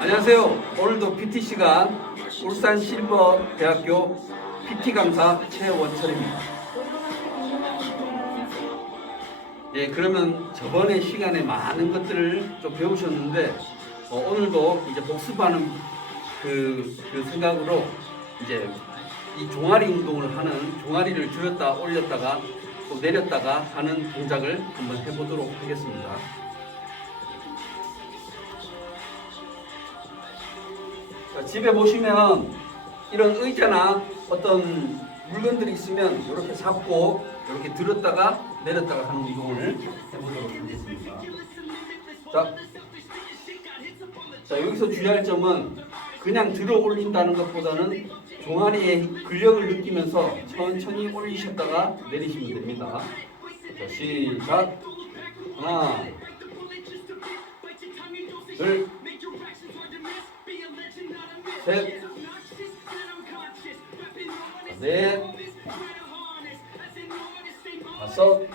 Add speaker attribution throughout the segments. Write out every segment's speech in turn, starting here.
Speaker 1: 안녕하세요. 오늘도 PT 시간 울산 실버 대학교 PT 강사 최원철입니다. 예, 그러면 저번에 시간에 많은 것들을 좀 배우셨는데 어, 오늘도 이제 복습하는 그, 그 생각으로 이제 이 종아리 운동을 하는 종아리를 들었다 올렸다가 또 내렸다가 하는 동작을 한번 해보도록 하겠습니다. 집에 보시면 이런 의자나 어떤 물건들이 있으면 이렇게 잡고 이렇게 들었다가 내렸다가 하는 운동을 해보도록 하겠습니다. 자, 자 여기서 주의할 점은 그냥 들어 올린다는 것보다는 종아리에 근력을 느끼면서 천천히 올리셨다가 내리시면 됩니다. 자, 시작. 하나, 둘, 셋, 넷, 다섯,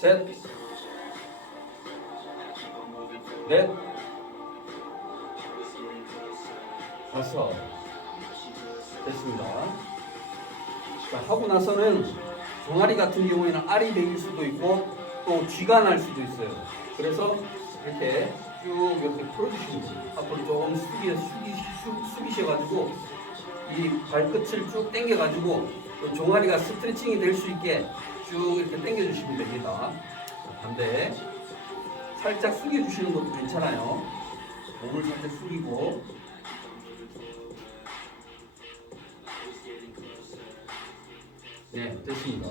Speaker 1: 셋, 넷, 다섯. 됐습니다. 자, 하고 나서는 종아리 같은 경우에는 알이 베일 수도 있고 또 쥐가 날 수도 있어요. 그래서 이렇게 쭉 이렇게 풀어주시면. 앞으로 조금 숙이, 숙이, 숙, 숙이셔가지고 이 발끝을 쭉 당겨가지고 또 종아리가 스트레칭이 될 수 있게 쭉 이렇게 당겨주시면 됩니다. 자, 반대. 살짝 숙여주시는 것도 괜찮아요. 몸을 살짝 숙이고 네, 됐습니다.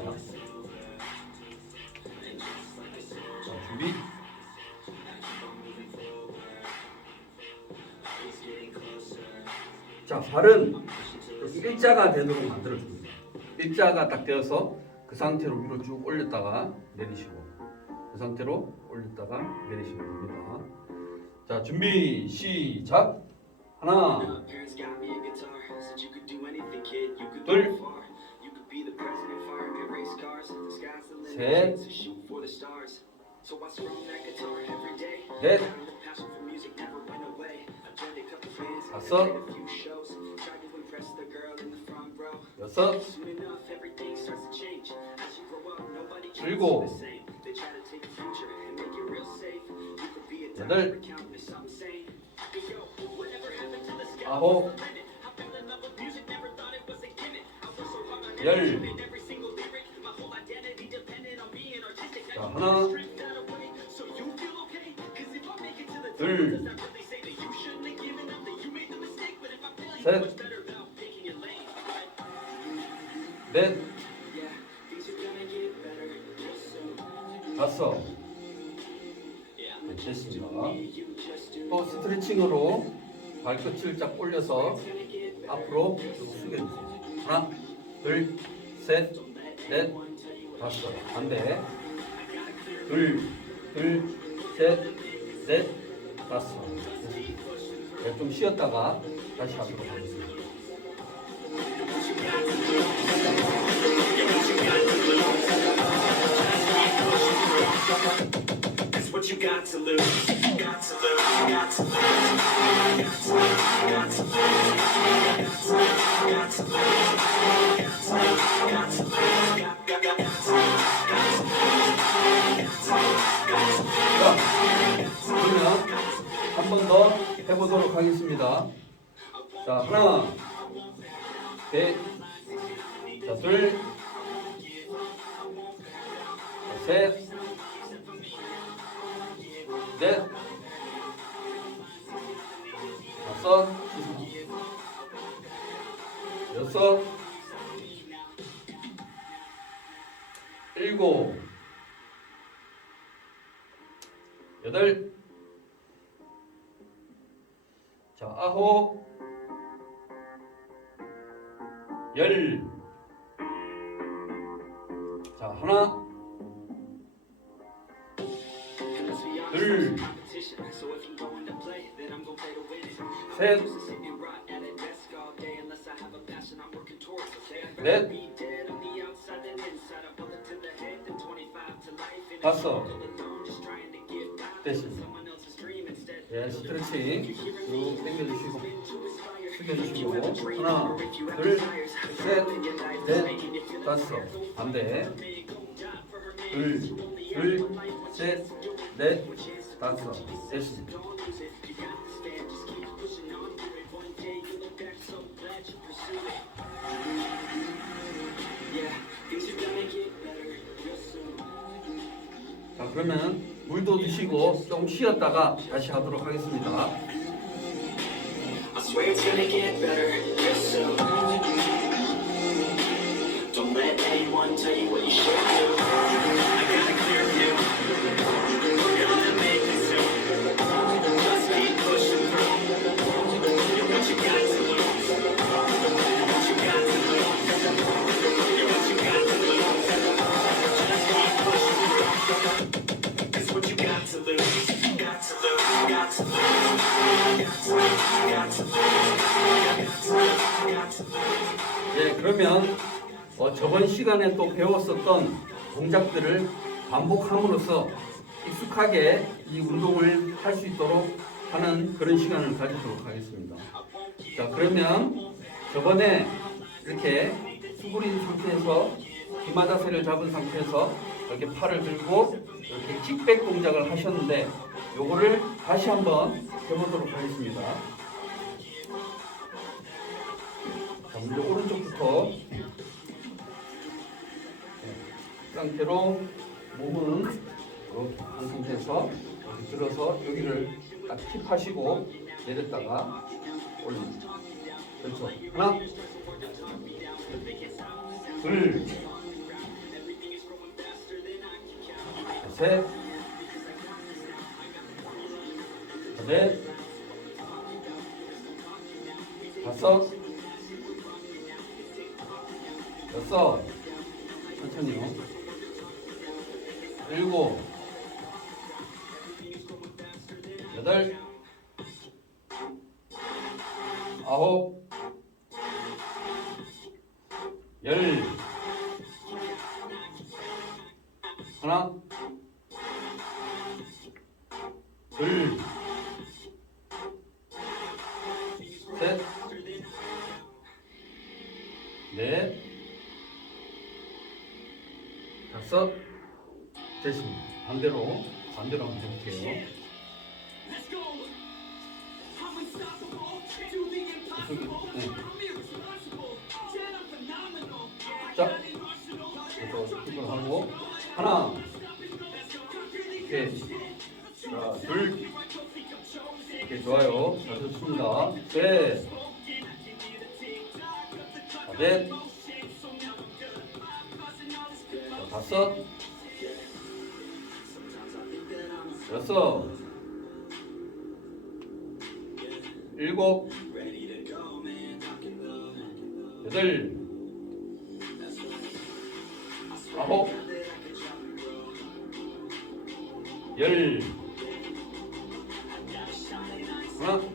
Speaker 1: 자, 준비. 자, 발은 일자가 되도록 만들어줍니다. 일자가 딱 되어서 그 상태로 위로 쭉 올렸다가 내리시고 그 상태로 올렸다가 내리시면 됩니다. 자, 준비 시작. 하나, 둘. 셋. 넷, 다섯.
Speaker 2: a could be a
Speaker 1: 여덟.
Speaker 2: doctor, accountant, or something sane. Hey, yo, whatever happened to the sky?
Speaker 1: 아홉,
Speaker 2: I fell in love with music,
Speaker 1: 다섯. 반대. 둘, 둘, 셋, 넷, 다섯. 네, 좀 쉬었다가 다시 하도록 하겠습니다.
Speaker 2: What you got to lose. Got to lose. Got to lose. Got to lose. Got to lose. Got to lose. Got to lose. Got
Speaker 1: 자, 그러면 한 번 더 해보도록 하겠습니다. 자, 하나, 셋, 자, 둘, 자, 셋, 넷, 다섯, 여섯, 일곱, 여덟, 자, 아홉, 열. 자, 하나, 둘, 셋, 넷, 다섯. 예, 스트레칭 쭉 당겨주시고 숙여주시고 하나, 둘, 셋, 넷, 다섯. 반대. 둘, 둘, 셋, 넷, 다섯. 됐습니다. 자, 그러면 물도 드시고 좀 쉬었다가 다시 하도록 하겠습니다.
Speaker 2: Don't let anyone tell you what you should do.
Speaker 1: 배웠었던 동작들을 반복함으로써 익숙하게 이 운동을 할 수 있도록 하는 그런 시간을 가지도록 하겠습니다. 자, 그러면 저번에 이렇게 수그린 상태에서 기마 자세를 잡은 상태에서 이렇게 팔을 들고 이렇게 킥백 동작을 하셨는데 요거를 다시 한번 해보도록 하겠습니다. 자, 먼저 오른쪽부터 이 상태로 몸은 이렇게 한 상태에서 이렇게 들어서 여기를 딱 킵하시고 내렸다가 올립니다. 그렇죠. 하나, 둘, 셋, 넷, 다섯, 여섯, 둘, 셋, 넷, 다섯, 됐습니다. 반대로 반대로 한번 해볼게요. 네. 좋습니다. 셋, 자, 넷, 자, 다섯, 여섯, 일곱, 여덟, 아홉, 열, 하나,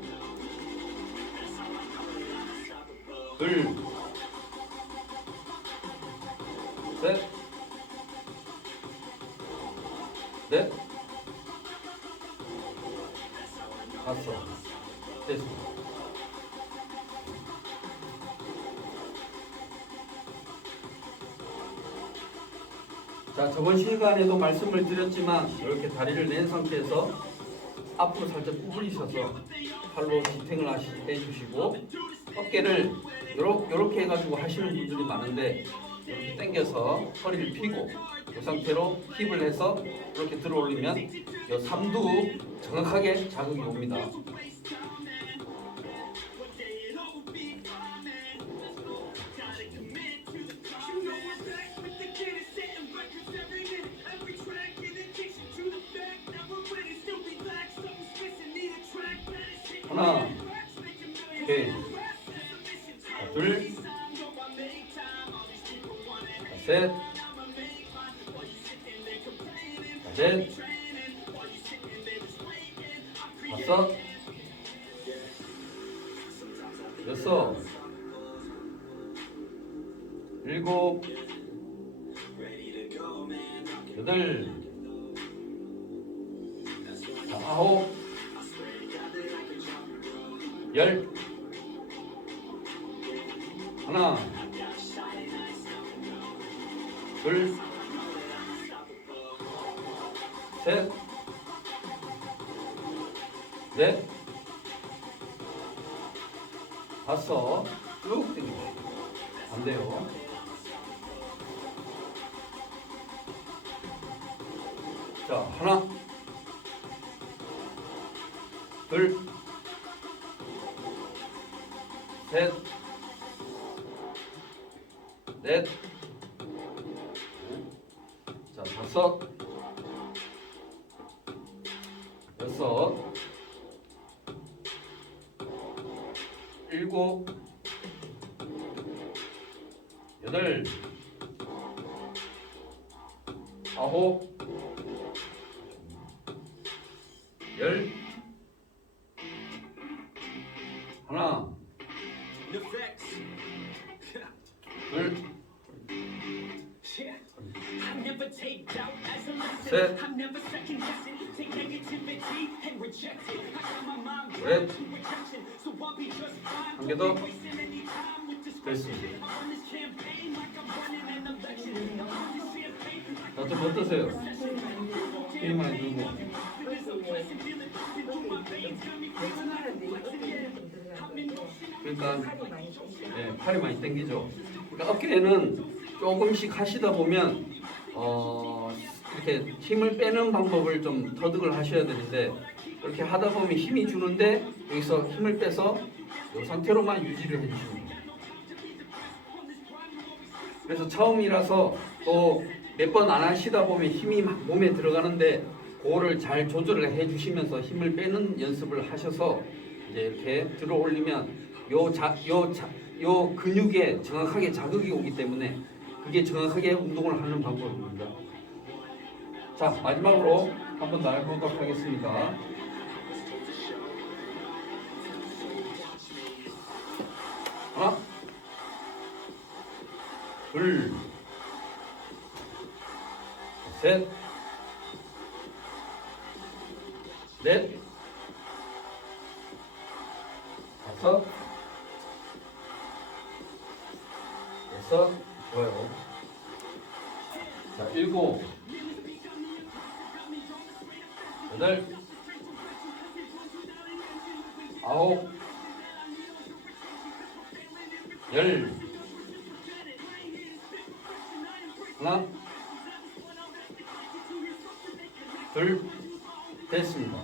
Speaker 1: 자, 저번 시간에도 말씀을 드렸지만 이렇게 다리를 낸 상태에서 앞으로 살짝 구부리셔서 팔로 지탱을 해주시고 어깨를 요렇게 해가지고 하시는 분들이 많은데 이렇게 당겨서 허리를 펴고 이 상태로 힙을 해서 이렇게 들어 올리면 이 삼두 정확하게 자극이 옵니다. 다섯. 여섯. 일곱. 여덟. 자, 아홉. 열. 다섯. 쭉 당겨. 안 돼요. 자, 하나. 둘. 셋. Red.
Speaker 2: to rejection, so I'll be just fine.
Speaker 1: 한개 더.
Speaker 2: Won't be wasting any time with discretion.
Speaker 1: 됐습니다. 자, 좀 어떠세요? 힘 많이 들고. 그러니까 예, 팔이 많이 당기죠. 그러니까 어깨에는 조금씩 하시다 보면 어, 이렇게 힘을 빼는 방법을 좀 터득을 하셔야 되는데 이렇게 하다 보면 힘이 주는데 여기서 힘을 빼서 이 상태로만 유지를 해주시면 돼요. 그래서 처음이라서 또 몇 번 안 하시다 보면 힘이 막 몸에 들어가는데 그거를 잘 조절을 해주시면서 힘을 빼는 연습을 하셔서 이제 이렇게 들어 올리면 요 자, 요, 자, 요 근육에 정확하게 자극이 오기 때문에 그게 정확하게 운동을 하는 방법입니다. 자 마지막으로 한 번 더 해보도록 하겠습니다. 하나, 둘, 셋, 넷, 다섯, 여섯, 좋아요. 자, 일곱, 여덟, 아홉, 열, 하나, 둘, 됐습니다.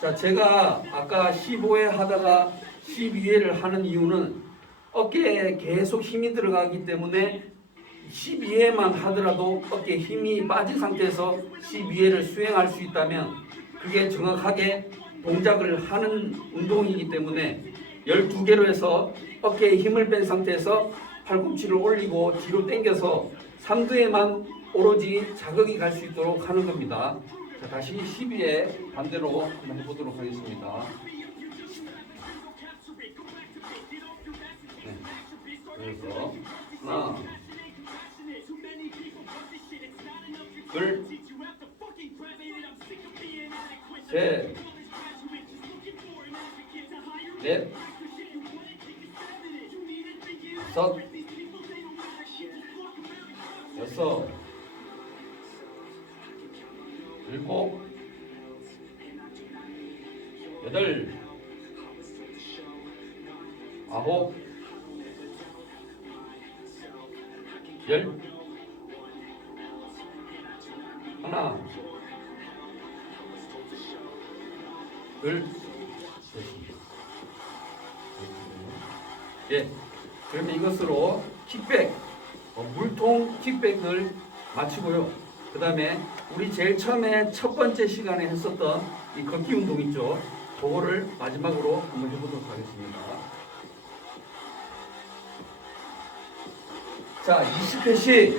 Speaker 1: 자, 제가 아까 15회 하다가 12회를 하는 이유는 어깨에 계속 힘이 들어가기 때문에 12회만 하더라도 어깨에 힘이 빠진 상태에서 12회를 수행할 수 있다면 그게 정확하게 동작을 하는 운동이기 때문에 12개로 해서 어깨에 힘을 뺀 상태에서 팔꿈치를 올리고 뒤로 당겨서 3두에만 오로지 자극이 갈 수 있도록 하는 겁니다. 자, 다시 12회 반대로 한번 해보도록 하겠습니다. 네. 그래서 하나, 둘, 셋, 넷, 다섯, 여섯, 일곱, 여덟, 아홉, 열, 하나, 둘, 셋. 예, 그러면 이것으로 킥백, 어, 물통 킥백을 마치고요. 그 다음에 우리 제일 처음에 첫 번째 시간에 했었던 이 걷기 운동 있죠. 그거를 마지막으로 한번 해보도록 하겠습니다. 자, 20회씩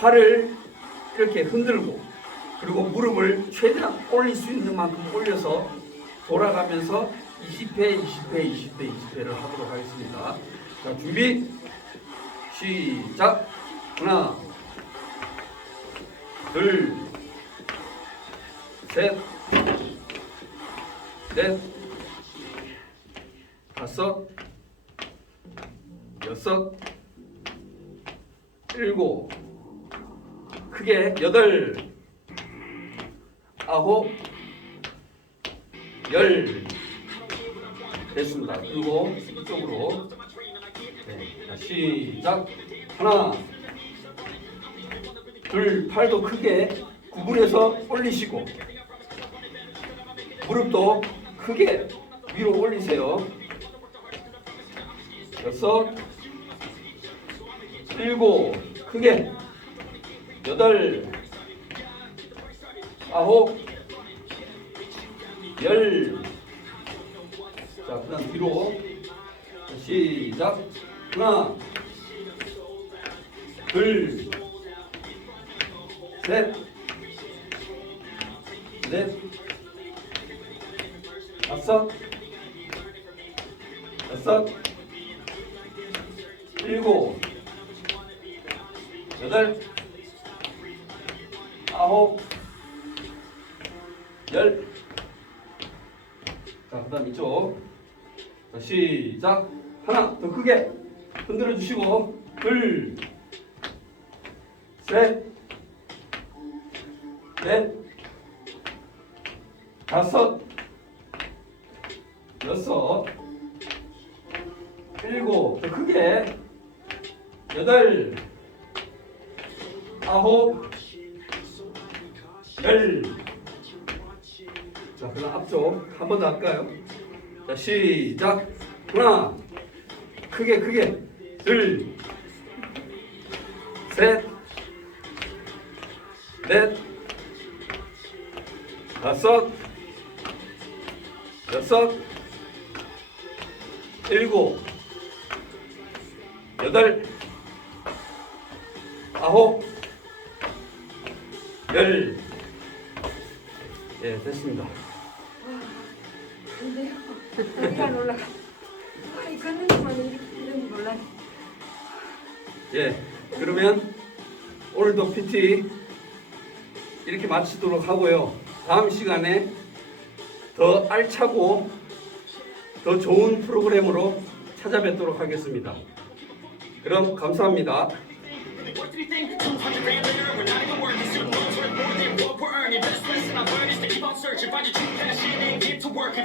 Speaker 1: 팔을 이렇게 흔들고 그리고 무릎을 최대한 올릴 수 있는 만큼 올려서 돌아가면서 20회, 20회, 20회, 20회를 하도록 하겠습니다. 자, 준비 시작. 하나, 둘, 셋, 넷, 다섯, 여섯, 일곱, 크게 여덟, 아홉, 열. 됐습니다. 그리고 이쪽으로. 네, 자, 시작. 하나, 둘, 팔도 크게 구부려서 올리시고 무릎도 크게 위로 올리세요. 여섯, 일곱, 크게 여덟, 아홉, 열. 자, 그다음 뒤로 자, 시작. 하나, 둘, 셋, 넷, 다섯, 여섯, 일곱, 여덟, 아홉, 열. 자, 그 다음 이쪽. 자, 시작. 하나 더 크게 흔들어 주시고 둘, 셋, 넷, 다섯, 여섯, 일곱, 더 크게 여덟, 아홉, 열. 자, 그다음 앞쪽 한 번 더 할까요? 자, 시작. 하나, 크게 크게, 둘, 셋, 넷, 다섯, 여섯, 일곱, 여덟, 아홉, 열. 예, 됐습니다.
Speaker 3: 근데요, 안 올라가. 아 이 걷는 것만 이렇게 이런 몰라.
Speaker 1: 예, 그러면 오늘도 PT 이렇게 마치도록 하고요. 다음 시간에 더 알차고 더 좋은 프로그램으로 찾아뵙도록 하겠습니다. 그럼 감사합니다.
Speaker 2: What do you think? 200 grand later, we're not even worth
Speaker 1: the student loans worth more than what we're earning. Best lesson I've learned is to keep on searching, find your true passion and get to work.